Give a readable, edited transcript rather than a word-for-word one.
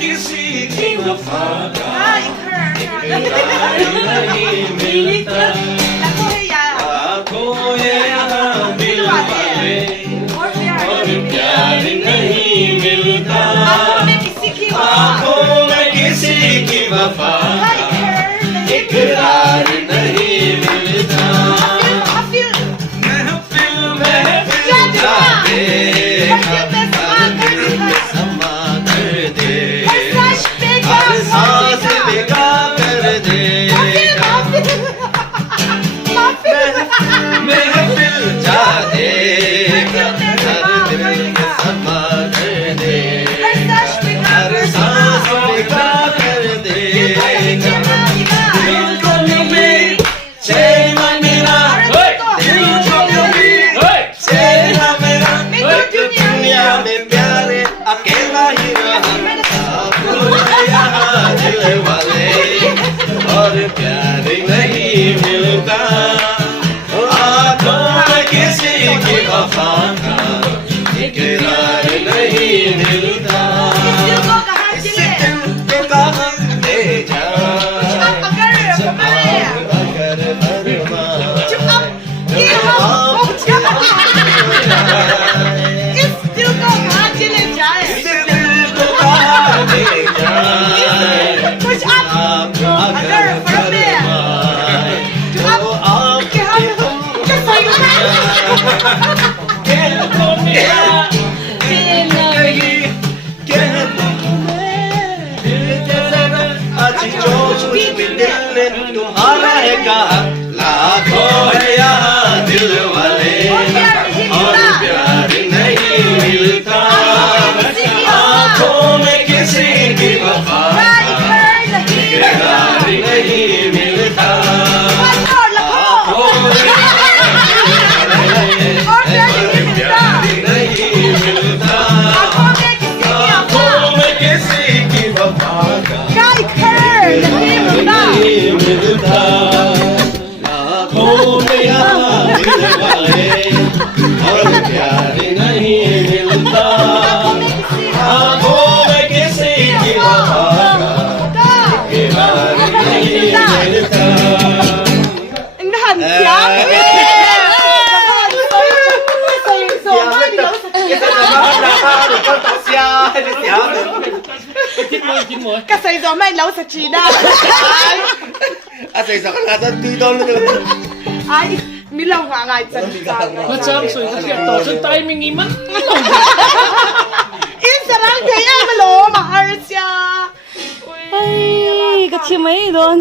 किसी की वफा का इकरार नहीं मिलता लाखों है यार आँखों ये यहाँ दिल वाले और प्यार और प्यार नहीं मिलता आँखों में किसी की आँखों में किसी की वफा का इकरार नहीं मिलता महफिल महफिल महफिल जाते समा कर दे हर सांस बेगा कर दे महफिल जाते हर दिल समा कर दे हर सांस बेगा कर दे दिल को मिले चैन मेरा दिल को मिले चैन मेरा दुनिया में प्यारे अकेला ही रहा आपको यहाँ दिल वाले और प्यार नहीं मिलता आँखों में किसी की वफा का इकरार नहीं मिलता इस दिल को कहाँ ले जा अगर इस दिल को कहाँ चले जाए इस दिल को कहाँ ले जा कुछ आप अगर फरमाए तो आपके कह दो मेरा नहीं कह दो दिल तेरा आज जो कुछ भी दिल ने तुम्हारा है कहा लाखों है यहाँ दिल वाले और प्यार नहीं मिलता आँखों में किसी की वफा इकरार नहीं मिलता आँखों में प्यार नहीं मिलता आँखों में किसी की वफा का नहीं मिलता आँखों में यहाँ दिल वाले और प्यार नहीं मिलता आँखों में किसी की वफा का इकरार नहीं मिलता Anh hành chán cái xây gió mày lâu sạch chỉ đa Say sa kanata tito na ai mi lâu hòa ngài chân Nó chăm sủi nó kẹt tổ chân tay mình nghĩ mất in sa lang thấy em mà lố mà ai cha Ay, kachimay doon.